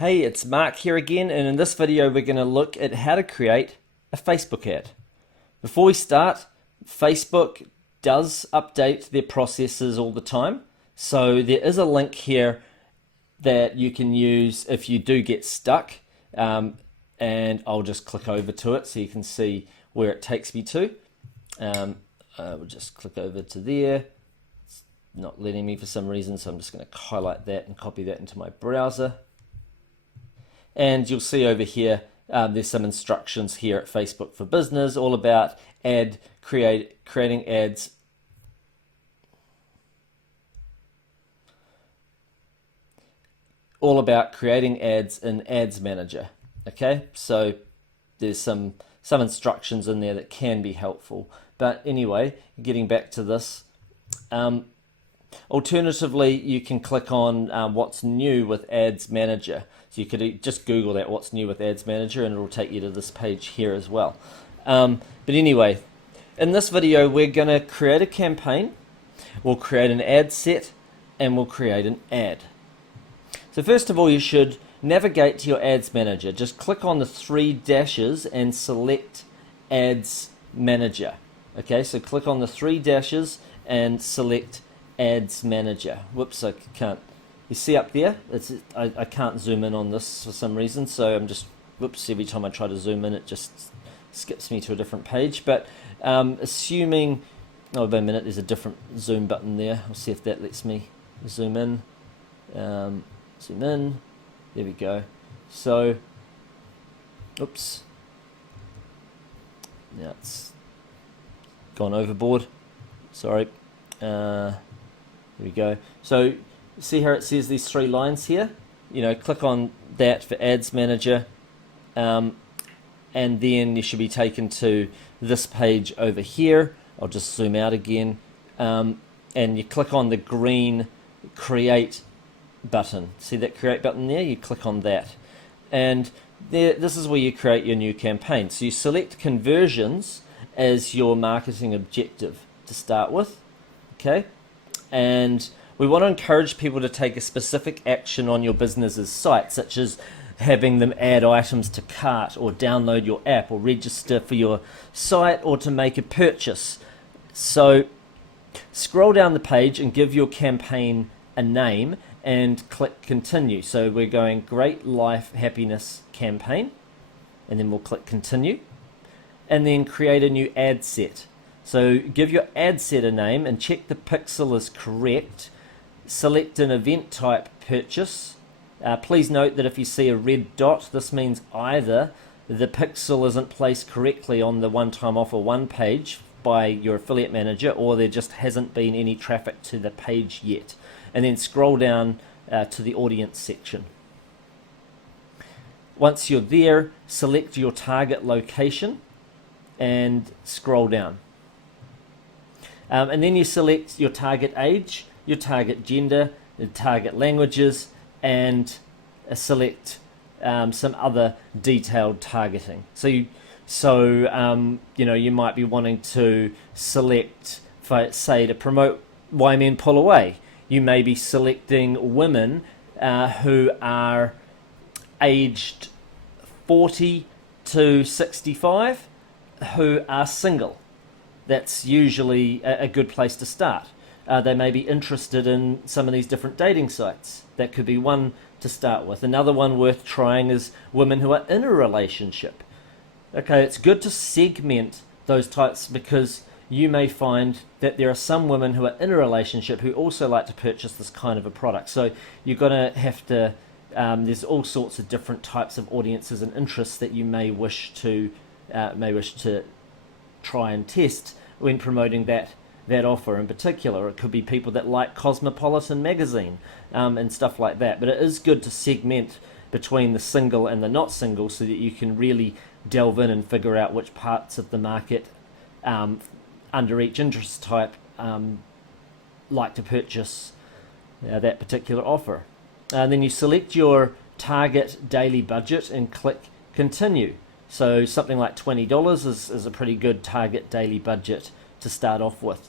Hey, it's Mark here again, and in this video we're going to look at how to create a Facebook ad. Before we start, Facebook does update their processes all the time, so there is a link here that you can use if you do get stuck, and I'll just click over to it so you can see where it takes me to. We'll just click over to there. It's not letting me for some reason, so I'm just going to highlight that and copy that into my browser. And you'll see over here, there's some instructions here at Facebook for Business, all about creating ads. All about creating ads in Ads Manager. Okay, so there's some instructions in there that can be helpful. But anyway, getting back to this. Alternatively, you can click on what's new with Ads Manager. So you could just Google that, what's new with Ads Manager, and it'll take you to this page here as well. But anyway, in this video, we're going to create a campaign, we'll create an ad set, and we'll create an ad. So first of all, you should navigate to your Ads Manager. Just click on the three dashes and select Ads Manager. Okay, so click on the three dashes and select Ads Manager. Whoops, I can't. You see up there? I can't zoom in on this for some reason, so I'm just, whoops, every time I try to zoom in it just skips me to a different page. But assuming, oh wait a minute, there's a different zoom button there. I'll see if that lets me zoom in. Zoom in, there we go. So, oops, now it's gone overboard, sorry. There we go. So see how it says these three lines here? You know, click on that for Ads Manager, and then you should be taken to this page over here. I'll just zoom out again, and you click on the green Create button. See that Create button there? You click on that, and there, this is where you create your new campaign. So you select conversions as your marketing objective to start with, okay? And we want to encourage people to take a specific action on your business's site, such as having them add items to cart, or download your app, or register for your site, or to make a purchase. So scroll down the page and give your campaign a name and click continue. So we're going Great Life Happiness Campaign, and then we'll click continue, and then create a new ad set. So give your ad set a name and check the pixel is correct. Select an event type purchase. Please note that if you see a red dot, this means either the pixel isn't placed correctly on the one-time offer one page by your affiliate manager, or there just hasn't been any traffic to the page yet. And then scroll down to the audience section. Once you're there, select your target location and scroll down. And then you select your target age, your target gender, the target languages, and select some other detailed targeting. So you know, you might be wanting to select, say, to promote Why Men Pull Away. You may be selecting women who are aged 40 to 65 who are single. That's usually a good place to start. They may be interested in some of these different dating sites. That could be one to start with. Another one worth trying is women who are in a relationship. Okay, it's good to segment those types, because you may find that there are some women who are in a relationship who also like to purchase this kind of a product. So you're going to have to, there's all sorts of different types of audiences and interests that you may wish to try and test when promoting that offer in particular. It could be people that like Cosmopolitan magazine and stuff like that. But it is good to segment between the single and the not single, so that you can really delve in and figure out which parts of the market under each interest type like to purchase that particular offer. And then you select your target daily budget and click continue. So something like $20 is a pretty good target daily budget to start off with.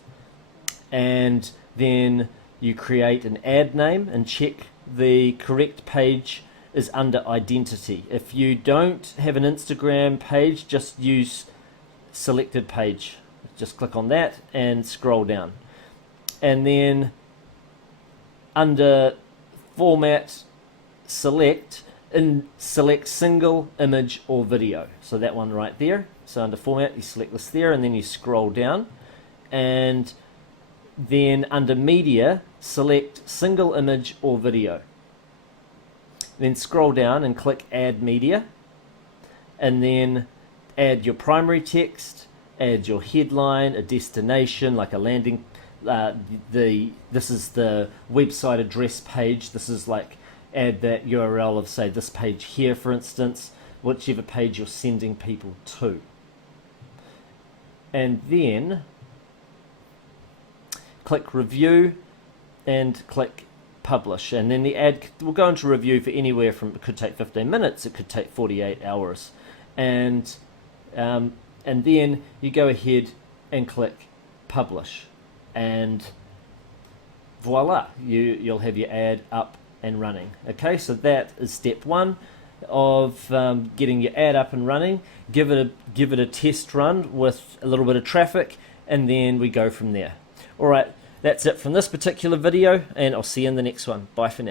And then you create an ad name and check the correct page is under identity. If you don't have an Instagram page, just use selected page. Just click on that and scroll down. And then under format, select single image or video. So that one right there. So under format, you select this there, and then you scroll down. And then under media, select single image or video. Then scroll down and click add media, and then add your primary text, add your headline, a destination like a landing. This is the website address page. This is like, add that URL of, say, this page here, for instance, whichever page you're sending people to. And then click review and click publish, and then the ad will go into review for anywhere from, it could take 15 minutes, it could take 48 hours, and then you go ahead and click publish, and voila, you'll have your ad up and running. Okay, so that is step one of getting your ad up and running. Give it a test run with a little bit of traffic, and then we go from there. All right, that's it from this particular video, and I'll see you in the next one. Bye for now.